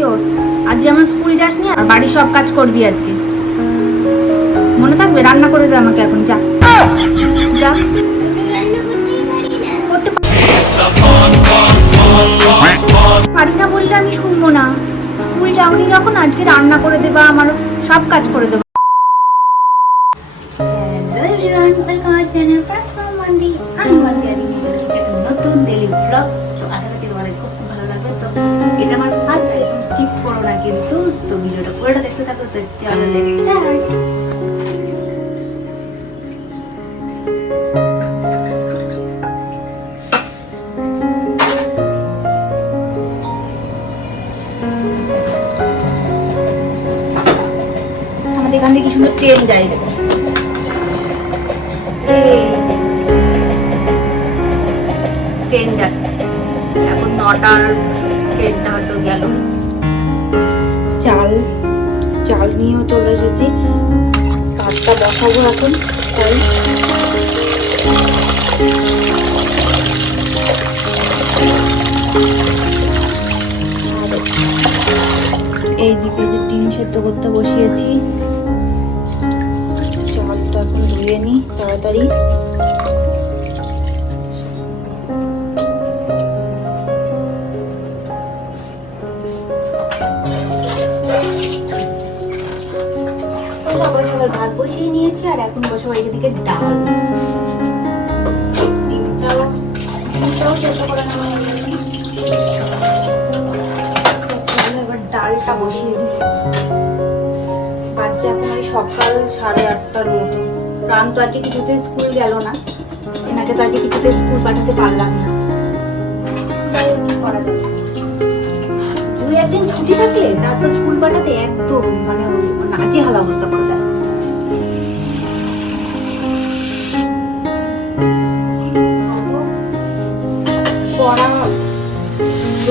শিগগিরই ওঠ। আজ যেমন স্কুল যাসনি আর বাড়ির সব কাজ করবি আজকে, মনে থাকবে? রান্না করে দে আমাকে এখন, যা যা। করতে পারি না বললে আমি শুনবো না। স্কুল যাওনি যখন, আজকে রান্না করে দেবা, আমার সব কাজ করে দেবা। Hello everyone, welcome our channel transform mandi. আমি মান্ডি আর একটা নতুন ডেইলি ব্লগ। তো আশা করি তোমাদের খুব ভালো লাগবে। তো এটা আমার ফার্স্ট, একদম স্কিপ করো না কিন্তু। তো ভিডিওটা পুরোটা দেখতে থাকো। তো চলো লেটস স্টার্ট। আমাদের এখান থেকে কি সুন্দর ট্রেন যায়, দেখো। ট্রেন যাচ্ছে এখন, 9টার ট্রেনটা হয়তো গেল। চাল নিয়েও চলে এসেছি, ভাতটা বসাবো এখন। তাই এইদিকে যে ডিম সেদ্ধ করতে বসিয়েছি, চালটা এখন ধুয়ে নি তাড়াতাড়ি। ভাত বসিয়ে নিয়েছি আর এখন বসাবো এইদিকে ডাল। ডিমটাও সেদ্ধ করে নেওয়া হয়ে গেছে। এবার ডালটা বসিয়ে দিই। বাচ্চা এখন ওই সকাল 8:30টার মতো। প্রাণ তো আজকে কিছুতে স্কুল গেল না, এনাকে তো আজকে কিছুতে স্কুল পাঠাতে পারলাম না। দুই একদিন ছুটি থাকলে তারপর স্কুল পাঠাতে একদম মানে নাজেহাল অবস্থা করে দেয়।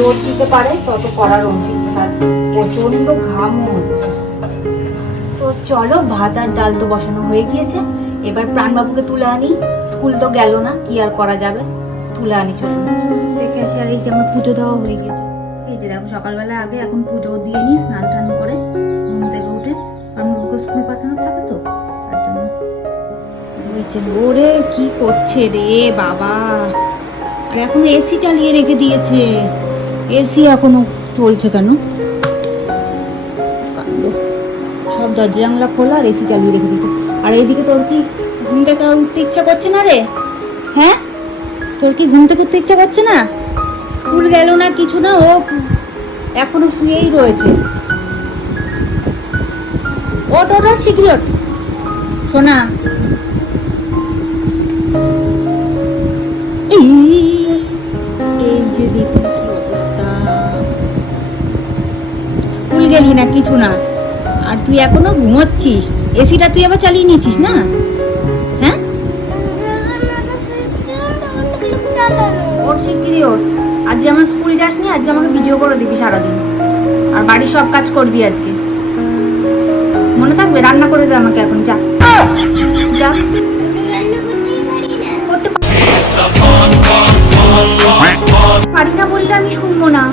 রোদ দিতে পারে তত করার উচিত, প্রচন্ড ঘামও হচ্ছে। তো চলো, ভাত আর ডাল তো বসানো হয়ে গিয়েছে। এবার প্রাণবাবুকে তুলে আনি, স্কুল তো গেল না, কি আর করা যাবে, তুলে আনি। চলো দেখে আসি। আর এই যে আমার পুজো দেওয়া হয়ে গেছে। এই যে দেখো, সকালবেলা আগে এখন পুজো দিয়ে নি, স্নান টান করে ঘুম থেকে উঠে। প্রাণবাবুকে স্কুল পাঠানো থাকে তো তার জন্য। ওরে কি করছে রে বাবা! আর এখন এসি চালিয়ে রেখে দিয়েছে। এসি এখনো চলছে কেন? সব দরজা জানলা খোলা আর এসি চালিয়ে রেখে দিয়েছে। আর এইদিকে তোর কি ঘুম থেকে উঠতে ইচ্ছা করছে না রে? হ্যাঁ, তোর কি ঘুম থেকে উঠতে ইচ্ছা করছে না? স্কুল গেল না, কিছু না, ও এখনো শুয়েই রয়েছে। ওট ওট ওট, শিগগির ওঠ সোনা। এই যে দেখুন কি অবস্থা, স্কুল গেলি না, কিছু না, আর তুই এখনো ঘুমোচ্ছিস। এসিটা তুই আবার চালিয়ে নিয়েছিস না? হ্যাঁ, ওর শিগগিরই ওঠ। আজকে আমার স্কুল যাসনি, আজকে আমাকে ভিডিও করে দিবি সারাদিন আর বাড়ির সব কাজ করবি আজকে, মনে থাকবে? রান্না করে দে আমাকে এখন, যা যা। করতে পারি না বললে আমি শুনবো না।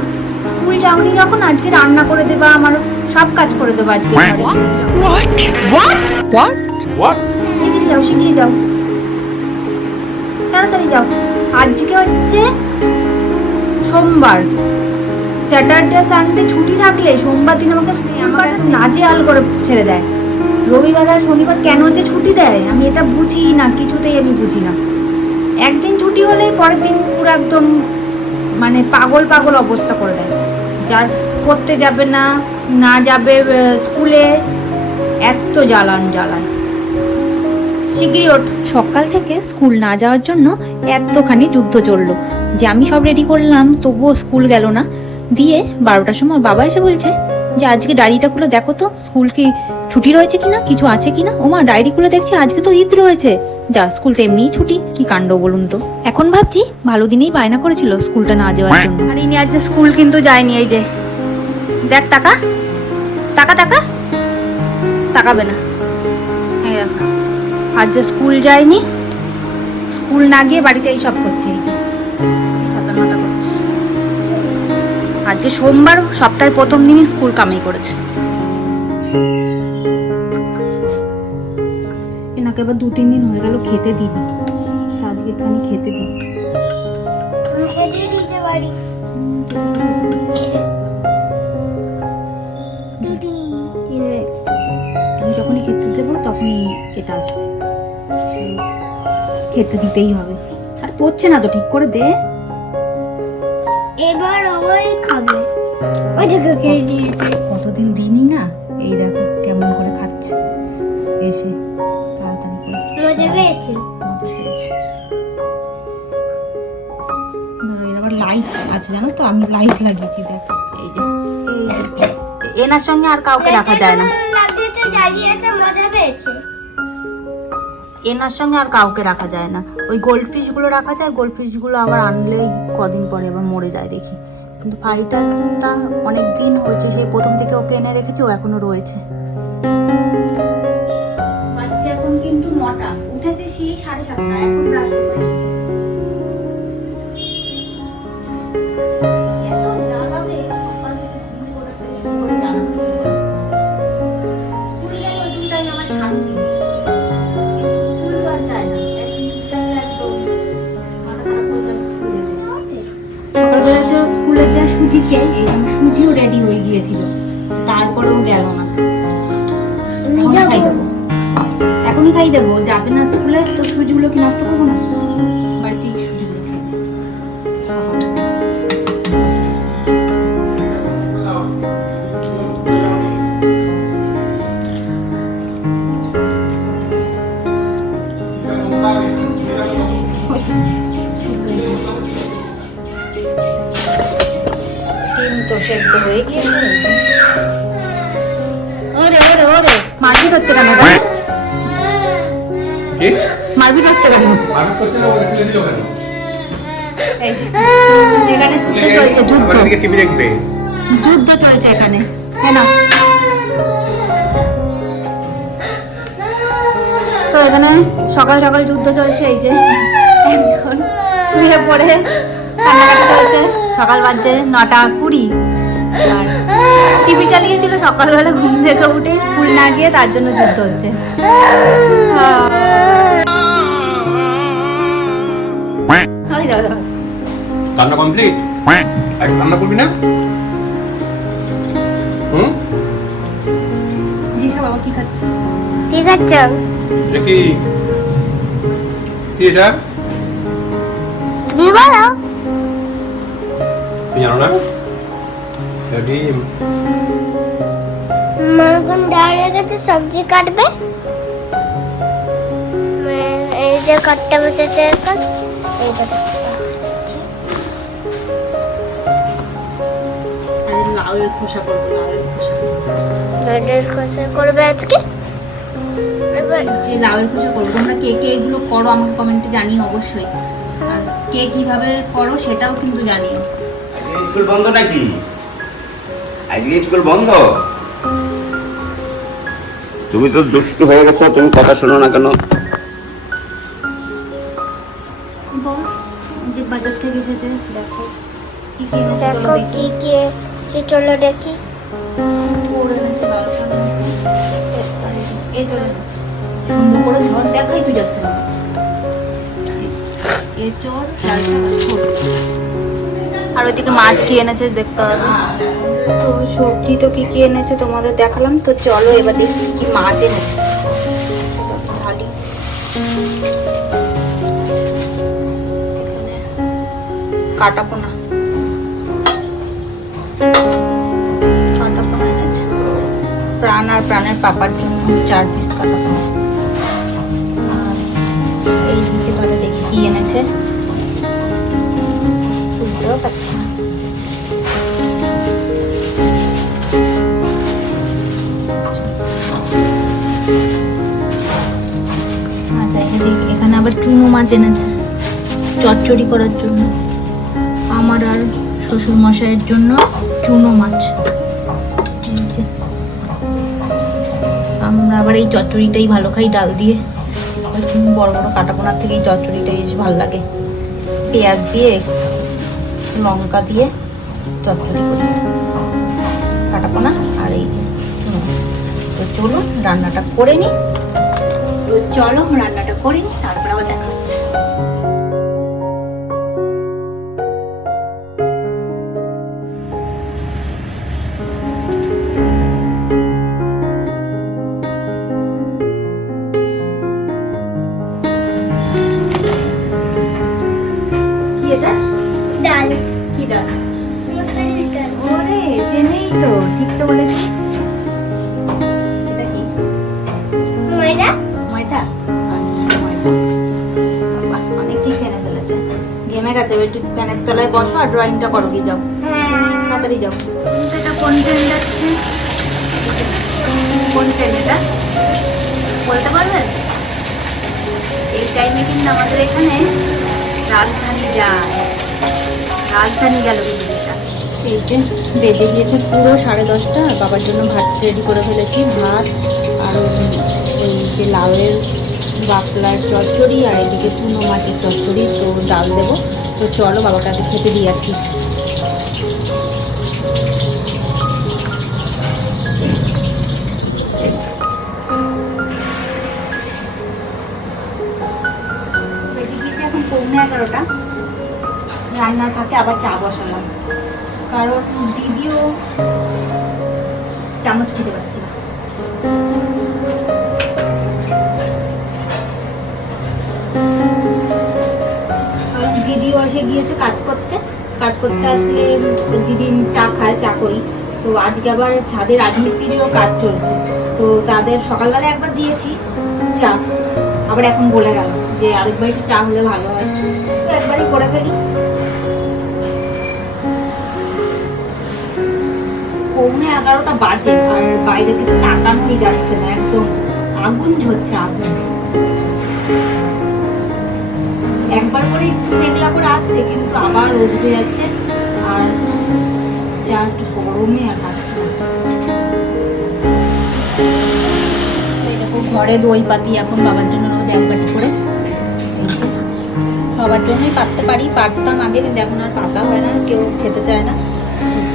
স্কুল যাওনি যখন, আজকে রান্না করে দেবা, আমার সব কাজ করে দেবো আজকে। শিগগিরই যাও, শিগগিরই যাও, তাড়াতাড়ি যাও। আজকে হচ্ছে সোমবার, স্যাটারডে সানডে ছুটি থাকলে সোমবার দিন আমাকে নাজেহাল করে ছেড়ে দেয়। রবিবার আর শনিবার কেন যে ছুটি দেয় আমি এটা বুঝি না, কিছুতেই আমি বুঝি না। একদিন ছুটি হলেই পরের দিন পুরো একদম মানে পাগল পাগল অবস্থা করে দেয়। যার করতে যাবে না, না যাবে স্কুলে, এত জ্বালান। শিগগিরই ওঠ। সকাল থেকে স্কুল না যাওয়ার জন্য এতখানি যুদ্ধ চললো যে আমি সব রেডি করলাম, তবুও স্কুল গেল না। দিয়ে 12টার সময় বাবা এসে বলছে যে আজকে ডায়েরিটা খুলে দেখো তো স্কুল কি ছুটি রয়েছে কিনা, কিছু আছে কিনা। ওমা, ডায়েরি খুলে দেখছি আজকে তো ঈদ রয়েছে। যা, স্কুল তো এমনিই ছুটি, কি কাণ্ড বলুন তো। এখন ভাবছি ভালো দিনেই বায়না করেছিল স্কুলটা না যাওয়ার জন্য। আর ইনি আজ স্কুল কিন্তু যায়নি। এই যে দেখ, টাকা টাকা টাকা তাকাবে না। এই দেখো, আজ যে স্কুল যায়নি, স্কুল না গিয়ে বাড়িতে এই সব করছে। এই যে এই ছাতা মাথা করছে। আজকে আজকে সোমবার, সপ্তাহের প্রথম দিনই স্কুল কামাই করেছে। এনাকে এবার 2-3 দিন হয়ে গেল খেতে দিইনি, আজকে একটুখানি খেতে দিই। যখনই খেতে দেবো তখনই এটা আসবে, খেতে দিতেই হবে। আর পড়ছে না তো, ঠিক করে দে। এবার ওই খাবে, ওই দেখো খেয়ে দিয়েছে। কতদিন দিনই না, এই দেখো কেমন করে খাচ্ছে এসে তাড়াতাড়ি করে। মজা পেয়েছে। মজা পেয়েছে। ধরো এর আবার লাইট আছে জানো তো, আমি লাইট লাগিয়েছি দেখো। এই যে এনার সঙ্গে আর কাউকে রাখা যায় না, লাগিয়েছে, জ্বালিয়েছে, মজা পেয়েছে। এনার সঙ্গে আর কাউকে রাখা যায় না। ওই গোল্ড ফিশ গুলো রাখা যায়, গোল্ড ফিশ গুলো আবার আনলেই কদিন পরে আবার মরে যায় দেখি। কিন্তু ফাইটারটা অনেক দিন হয়েছে, সেই প্রথম থেকে ওকে এনে রেখেছি, ও এখনো রয়েছে। বাচ্চা এখন কিন্তু 9টা, উঠেছে সেই 7:30, এখন ব্রাশ করতে এসেছে। এত জ্বালাবে সকাল থেকে ঘুম করে শুরু করে জ্বালানো শুরু করে। স্কুল গেলে ওইটাই আমার শান্তি, কিন্তু স্কুল তো আর যায় না। একদম মাথা খারাপ হয়ে যায় স্কুল যেতে। সকালবেলা তো স্কুলে যা সুজি খেয়ে, এই সুজিও রেডি হয়ে গিয়েছিল, তারপরেও গেল না। খাই দেবো, এখনই খাই দেবো, যাবে না স্কুলে তো সুজিগুলো কি নষ্ট করবো না, বাড়িতে সুজিগুলো খেয়ে ডিম তো সেদ্ধ হয়ে গিয়েছে। ওরে ওরে ওরে, মারপিট হচ্ছে কেন? মারপিট হচ্ছে কেন? এই যে, এখানে যুদ্ধ চলছে, যুদ্ধ যুদ্ধ চলছে এখানে। হ্যাঁ না, তো এখানে সকাল সকাল যুদ্ধ চলছে। এই যে একজন শুয়ে পড়ে কান্নাকাটি চলছে। সকাল বাজছে 9:20, আর টিভি চালিয়েছিল সকালবেলা, ঘুম থেকে উঠে স্কুল না গিয়ে, তার জন্য যুদ্ধ হচ্ছে। কান্না কমপ্লিট? আর কান্না করবি না? জিসা বাবা কি খাচ্ছে? ঠিক আছে, দেখি কি এটা, তুমি বলো। তুমি জানো না? ডিম। মা এখন দাঁড়িয়ে গেছে, সবজি কাটবে। এই যে কাটতে বসেছে এখন, এই যে লাউয়ের খোসা করবো, লাউয়ের খোসা করবে আজকে। এবার লাউয়ের খোসা করবো। তোমরা কে কে এগুলো করো আমাকে কমেন্টে জানিও অবশ্যই, আর কে কিভাবে করো সেটাও কিন্তু জানিও। স্কুল বন্ধ নাকি? আজকে স্কুল বন্ধ? তুমি তো দুষ্টু হয়ে গেছো, তুমি কথা শোনো না কেন? বল, যে বাজার থেকে এসেছে, দেখো কি কি এনেছে, দেখো চলো দেখি। কি কি এসেছে, চলো দেখি। গুড় এনেছে, বারোটা এনেছে, এই চলে এনেছে। সুন্দর করে ঝড় দেখাই তুই যাচ্ছে না। এঁচড়, লাল শাক, ছোট। আর ওইদিকে মাছ কি এনেছে দেখতে হবে। তো সবজি তো কি কি এনেছে তোমাদের দেখালাম, তো চলো এবার দেখি কি মাছ এনেছে। ঢালি কাটাপোনা, কাটাপোনা এনেছে। প্রাণ আর প্রাণের পাপার জন্য 4 পিস কাটাপোনা। আর এইদিকে তাহলে দেখি কি এনেছে, বুঝতেও পারছি না। আচ্ছা, এখানে আবার চুনো মাছ এনেছে চচ্চড়ি করার জন্য, আমার আর শ্বশুর মশাইয়ের জন্য চুনো মাছ। আমরা আবার এই চচ্চড়িটাই ভালো খাই, ডাল দিয়ে। বড় বড় কাটাপোনার থেকে এই চচ্চড়িটাই বেশ ভালো লাগে, পেঁয়াজ দিয়ে, লঙ্কা দিয়ে চচ্চড়ি করি, কাটাপোনা আর এই যে মাছ। তো চলুন রান্নাটা করে নিই। তো চলো রান্নাটা করে নিই, তারপর আবার দেখা হচ্ছে। কি এটা? ডাল কি ডাল? মুসুরির ডাল। ওরে জেনেই তো, ঠিক তো বলেছিস। এটা কি? ময়দা। ময়দা? আচ্ছা, ময়দা। বাহ, অনেক কিছু এনে ফেলেছে। ঘেমে গেছে, একটু ফ্যানের তলায় বসো আর ড্রয়িংটা করো, গিয়ে যাও হ্যাঁ। তাড়াতাড়ি যাও। এটা কোন ট্রেন যাচ্ছে? কোন ট্রেন এটা বলতে পারবেন? এই টাইমে কিন্তু আমাদের এখানে রাজধানী যায়, রাজধানী গেল কিন্তু এটা। এই যে বেজে গিয়েছে পুরো 10:30, আর বাবার জন্য ভাত রেডি করে ফেলেছি, ভাত আর ওই যে লাউয়ের বাকলার চচ্চড়ি, আর এদিকে চুনো মাছের চচ্চড়ি, তো ডাল দেবো। তো চলো বাবাকে আগে খেতে দিয়ে আসি। এখন 11:15, রান্নার ফাঁকে আবার চা বসালাম, কারণ দিদিও চামচ খেতে পারছি না। কারণ দিদিও এসে গিয়েছে কাজ করতে আসলে দিদি চা খায়, চা করি। তো আজকে আবার ছাদে রাজমিস্ত্রিরও কাজ চলছে, তো তাদের সকালবেলা একবার দিয়েছি চা, আবার এখন বলে গেল যে আরেকবার একটু চা হলে ভালো হয়, তো একবারই করে ফেলি। পৌনে 11টা বাজে, আর বাইরে থেকে তাকানোই যাচ্ছে না, একদম আগুন ঝরছে, আগুন। একবার করে মেঘলা করে আসছে, কিন্তু আবার রোদ উঠে যাচ্ছে, আর জাস্ট গরমে আর পাচ্ছি না। এই দেখো ঘরে দই পাতি এখন বাবার জন্য রোজ এক বাটি করে, এই যে সবার জন্যই পাততে পারতাম আগে, কিন্তু এখন আর পাতা হয় না, কেউ খেতে চায় না।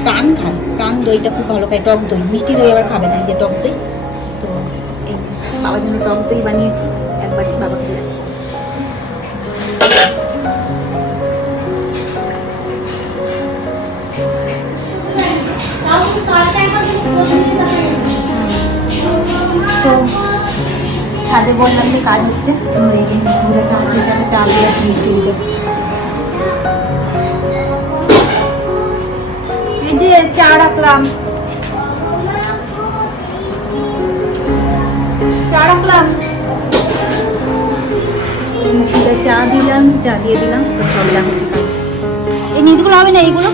প্রাণ খায়, প্রাণ দইটা খুব ভালো খায়, টক দই, মিষ্টি দই আবার খাবে না, এই যে টক দই। তো এই যে বাবার জন্য টক দই বানিয়েছি, এক বাটি বাবাকে দিয়ে আসি। তো ছাদে বললাম যে কাজ হচ্ছে, তো এই যে মিস্ত্রিগুলো চা দিয়ে চা দিয়ে আসি মিস্ত্রিদের। এই যে চা রাখলাম, মিস্ত্রিদের চা দিলাম, চা দিয়ে দিলাম। তো চল দেখো কি খাবো। এই নিচগুলো হবে না, এইগুলো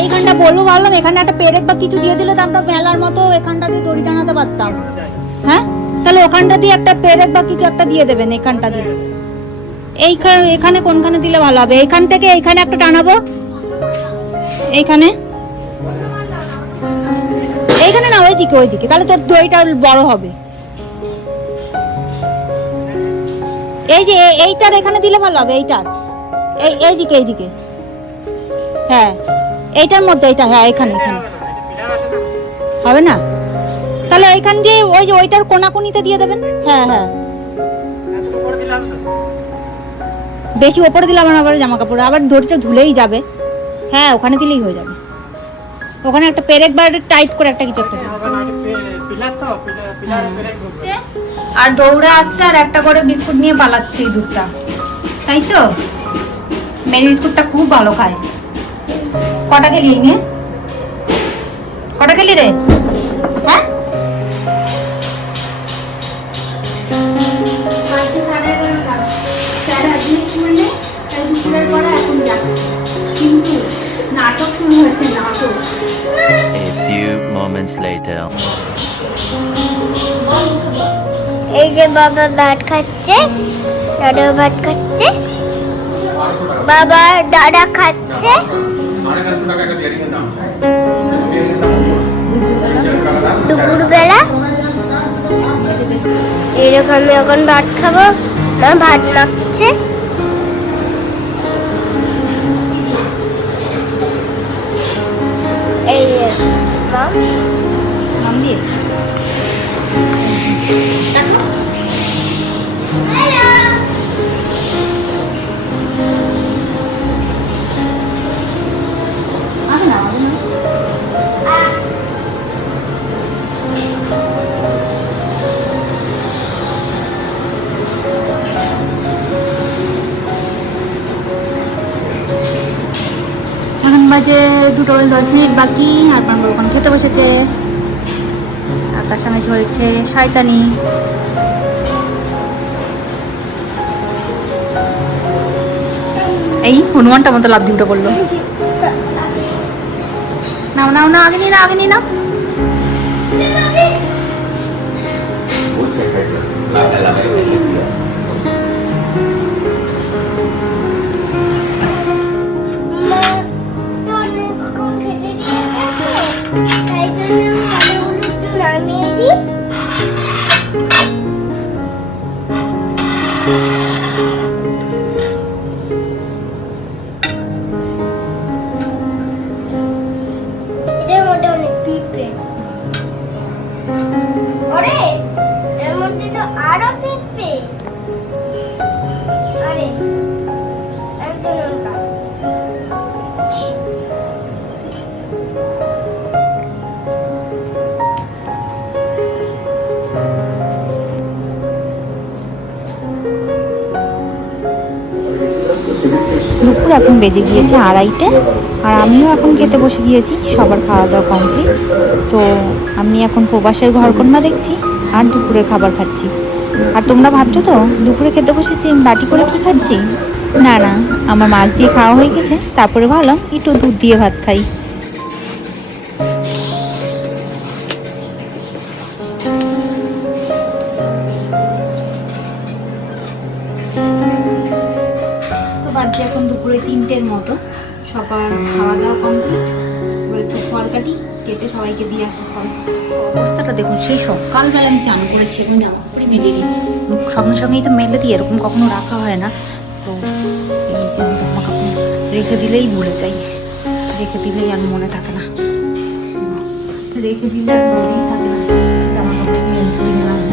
এইখানটা বলবো ভাবলাম, এখানে একটা পেরেক বা কিছু দিয়ে দিলে তো আমরা মেলার মতো এখানটা দিয়ে দড়ি টানাতে পারতাম। হ্যাঁ, তাহলে ওখানটা দিয়ে একটা পেরেক বা কিছু একটা দিয়ে দেবেন, এখানটা দিয়ে। এখানে কোনখানে দিলে ভালো হবে? এইখান থেকে এইখানে একটা টানাবো, এইখানে না, ওইদিকে, তাহলে তোর দইটা বড় হবে। এই যে এইটার এখানে দিলে ভালো হবে, এইদিকে হ্যাঁ, এইটার মধ্যে, এইটা হ্যাঁ, এখানে হবে না? তাহলে এইখান দিয়ে ওই যে ওইটার কোনাকুনিতে দিয়ে দেবেন। হ্যাঁ, বেশি ওপরে দিলে আমার আবার জামা কাপড় আবার দড়িটা ধুলেই যাবে। হ্যাঁ, ওখানে দিলেই হয়ে যাবে। ওখানে একটা পেরেক বা টাইট করে একটা কিছু একটা আর দৌড়ে আসছে, আর একটা করে বিস্কুট নিয়ে পালাচ্ছে এই দুধটা, তাই তো? মেরি বিস্কুটটা খুব ভালো খায়। কটা খেলি নিয়ে? কটা খেলি রে? হ্যাঁ, দুপুরের পরে এখন যাচ্ছে, কিন্তু নাটক শুরু হয়েছে, নাটক। A few moments later. এই যে বাবা ভাত খাচ্ছে, দাদাও ভাত খাচ্ছে, বাবা দাদা খাচ্ছে। 450 টাকা একটা বিয়ারিং এর দাম। দুপুরবেলা এরকম আমি এখন ভাত খাবো, মা ভাত মাখছে। নাম নাম দিয়ে আগে না আগে না এখন বাজে 2:10 বাকি আর পানবর ওখানে খেতে বসেছে আর তার সঙ্গে চলছে শয়তানি। এই হনুমানটা মতো লাভ দিয়ে উঠে পড়লো। নাও নাও না আগে নি না আগে নি না মা তো অনেকক্ষণ খেতে দিয়েছে তাই জন্য ভালোগুলো একটু নামিয়ে দিই। এটার মধ্যে অনেক পিঁপড়ে। ওরে এর মধ্যে তো আরো পিঁপড়ে। আরে একজন ওটা দুপুর এখন বেজে গিয়েছে 2:30 আর আমিও এখন খেতে বসে গিয়েছি, সবার খাওয়া দাওয়া কমপ্লিট। তো আমি এখন প্রবাসের ঘরকন্যা দেখছি আর দুপুরে খাবার খাচ্ছি। আর তোমরা ভাবছো তো দুপুরে খেতে বসেছি বাটি করে কি খাচ্ছি? না না, আমার মাছ দিয়ে খাওয়া হয়ে গেছে, তারপরে ভাবলাম একটু দুধ দিয়ে ভাত খাই। তো বাজছে এখন দুপুরে 3টের মতো, সবার খাওয়া দাওয়া কমপ্লিট। এবার একটু ফল কাটি, কেটে সবাইকে দিয়ে আসা ফল। অবস্থাটা দেখুন, সেই সকালবেলা আমি চান করেছি এবং জামা কাপড়ই মেলিনি। সঙ্গে সঙ্গেই তো মেলে দিই, এরকম কখনো রাখা হয় না। তো এই যে জামা কাপড় রেখে দিলেই ভুলে যাই, রেখে দিলেই আর মনে থাকে না, রেখে দিলে আর মনেই থাকে না জামা কাপড়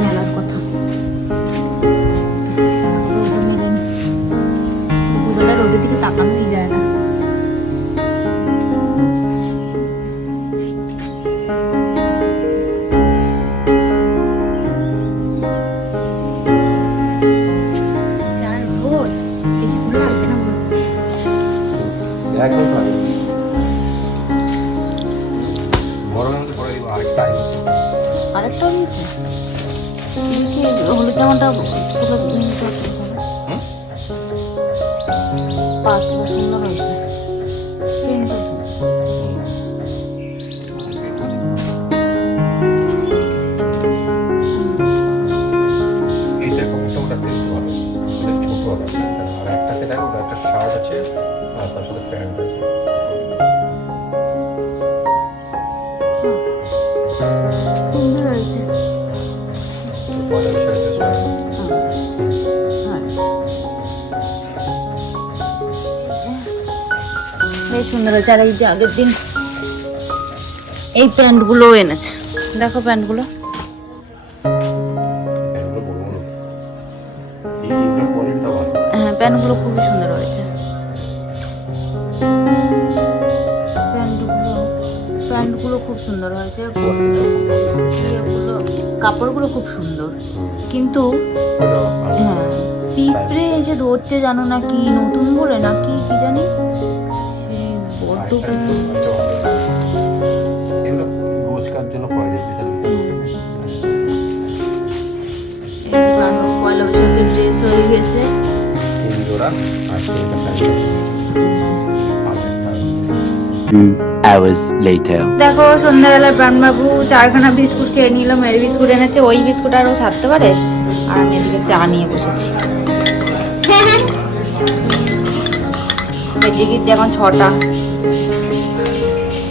মেলার কথা। দুপুরবেলা রোদের দিকে তাকানোই যায় না। একদম ভালো। গরমের মধ্যে পরে দিব আরেকটা আইছে। আরেকটা নিয়েছে হলুদ জামাটা পুরো নিতে হবে। হুম? পাঁচটা সুন্দর হয়েছে, প্রিন্টটা এইটা কাপড়টা ওটা দেখতে ভালো, এটা ছোট হবে। আর একটাতে দেখো ওটা একটা শার্ট আছে আর তার সাথে প্যান্ট আছে। সুন্দর হয়েছে। পয়লা বৈশাখে সবাই বেশ সুন্দর হয়েছে। আর এই যে আগের দিন এই প্যান্টগুলো এনেছে, দেখো প্যান্টগুলো। প্যান্টগুলো বলবো না, এই তিনটা কোয়ালিটিটা ভালো। হ্যাঁ, প্যান্টগুলো খুবই সুন্দর হয়েছে। প্যান্টগুলো খুব সুন্দর হয়েছে, কাপড়গুলো খুব সুন্দর। কিন্তু হ্যাঁ, পিঁপড়ে এসে ধরছে জানো না কি, নতুন বলে না কি কি জানি, সে বড্ড এগুলো রোজকার জন্য পরে যেতে পয়লা বৈশাখের ড্রেস হয়ে গেছে। তিন জোড়া আর তিনটা প্যান্ট। 2 hours later. দেখো সন্ধ্যাবেলায় প্রাণবাবু 4খানা বিস্কুট খেয়ে নিল, মেরি বিস্কুট এনেছে, ওই বিস্কুট আরও সারতে পারে। আর আমি এদিকে চা নিয়ে বসেছি। বেজে গেছে এখন 6টা,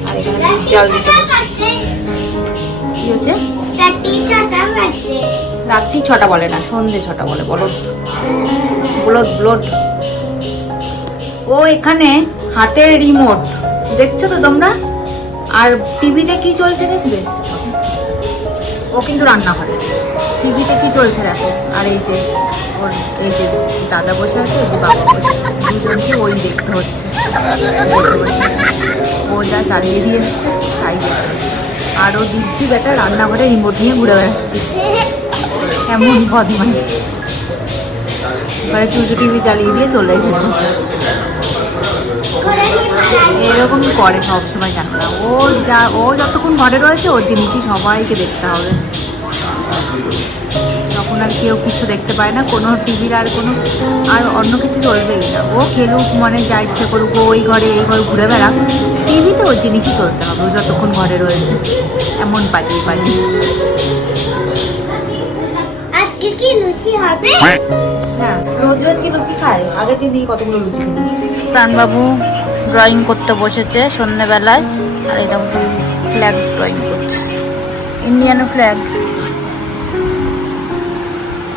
আর এখানে দুধ জাল দিতে হবে। কি হচ্ছে? রাত্রি 6টা বলে না, সন্ধে 6টা বলে। বলদ বলদ ব্লড। ও এখানে হাতের রিমোট দেখছো তো তোমরা, আর টিভিতে কি চলছে দেখবে, ও কিন্তু রান্না করে। টিভিতে কি চলছে দেখো, আর এই যে ওর এই যে দাদা বসে আছে, এই যে বাবা বসে আছে, দুজনকে ওই দেখতে হচ্ছে। বসে বসে ও যা চালিয়ে দিয়ে এসছে তাই দেখতে হচ্ছে। আর ও দিব্যি বেটা রান্নাঘরে রিমোট নিয়ে ঘুরে বেড়াচ্ছে, এমন বদমাইশ। এবারে চুচু টিভি চালিয়ে দিয়ে চলে এসেছে। এরকমই করে সবসময়, জানো না ও যতক্ষণ ঘরে রয়েছে ওর জিনিসই সবাইকে দেখতে হবে। তখন আর কেউ কিছু দেখতে পায় না, কোনো টিভির আর অন্য কিছু চলবেই না। ও খেলুক, মানে যা ইচ্ছে করুক, ও ওই ঘরে এই ঘরে ঘুরে বেড়াক, টিভিতে ওর জিনিসই চলতে হবে ও যতক্ষণ ঘরে রয়েছে। এমন পালিয়ে পালিয়ে। আজকে কি লুচি হবে? হ্যাঁ, রোজ রোজ কি লুচি খায়? আগের দিন দিয়ে কতগুলো লুচি খেলি। প্রাণবাবু ড্রয়িং করতে বসেছে সন্ধ্যেবেলায়, আর একদম ফ্ল্যাগ ড্রয়িং করছে, ইন্ডিয়ান ফ্ল্যাগ।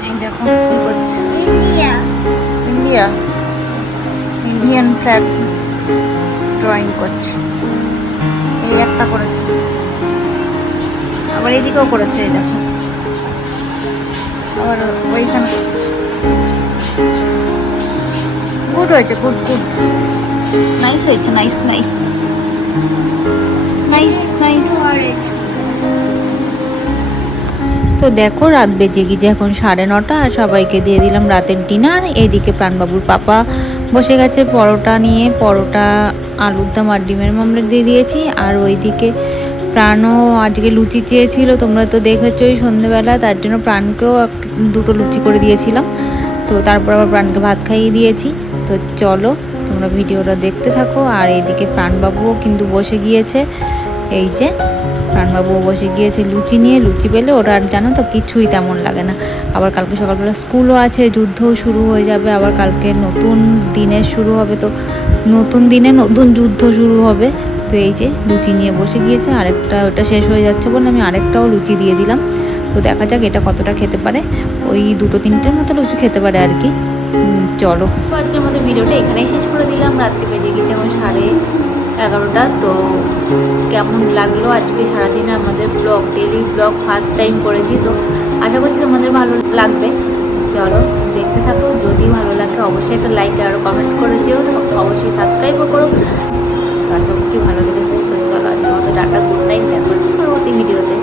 এই দেখো কি করছে, ইন্ডিয়ান ফ্ল্যাগ ড্রয়িং করছে। এই একটা করেছে, আবার এইদিকেও করেছে, এই দেখো আবার ওইখানে করেছে। গুড হয়েছে, গুড গুড, নাইস হয়েছে, নাইস নাইস নাইস নাইস। তো দেখো রাত বেজে গিয়েছে এখন 9:30, আর সবাইকে দিয়ে দিলাম রাতের ডিনার। এইদিকে প্রাণবাবুর পাপা বসে গেছে পরোটা নিয়ে, পরোটা আলুর দম আর ডিমের মামলেট দিয়ে দিয়েছি। আর ওইদিকে প্রাণও আজকে লুচি চেয়েছিল, তোমরা তো দেখেছোই সন্ধ্যেবেলা, তার জন্য প্রাণকেও দুটো লুচি করে দিয়েছিলাম। তো তারপর আবার প্রাণকে ভাত খাইয়ে দিয়েছি। তো চলো তোমরা ভিডিওটা দেখতে থাকো। আর এইদিকে প্রাণবাবুও কিন্তু বসে গিয়েছে, এই যে প্রাণবাবুও বসে গিয়েছে লুচি নিয়ে। লুচি পেলে ওরা আর জানো তো কিছুই তেমন লাগে না। আবার কালকে সকালবেলা স্কুলও আছে, যুদ্ধও শুরু হয়ে যাবে, আবার কালকে নতুন দিনের শুরু হবে, তো নতুন দিনে নতুন যুদ্ধ শুরু হবে। তো এই যে লুচি নিয়ে বসে গিয়েছে, আরেকটা ওটা শেষ হয়ে যাচ্ছে বলে আমি আরেকটাও লুচি দিয়ে দিলাম। তো দেখা যাক এটা কতটা খেতে পারে, ওই 2-3টের মতো লুচি খেতে পারে আর কি। চলো আজকের মতো ভিডিওটা এখানেই শেষ করে দিলাম। রাত্রি বেজে গেছে এখন 11:30। তো কেমন লাগলো আজকে সারাদিন আমাদের blog, daily blog first time করেছি, তো আশা করছি তোমাদের ভালো লাগবে। চলো দেখতে থাকো, যদি ভালো লাগে অবশ্যই একটা লাইক আর কমেন্ট করে যেও, অবশ্যই সাবস্ক্রাইবও করো। তো আশা করছি ভালো লেগেছে। তো চলো আজকের মতো টাটা, গুড নাইট, দেখা হচ্ছে পরবর্তী ভিডিওতে।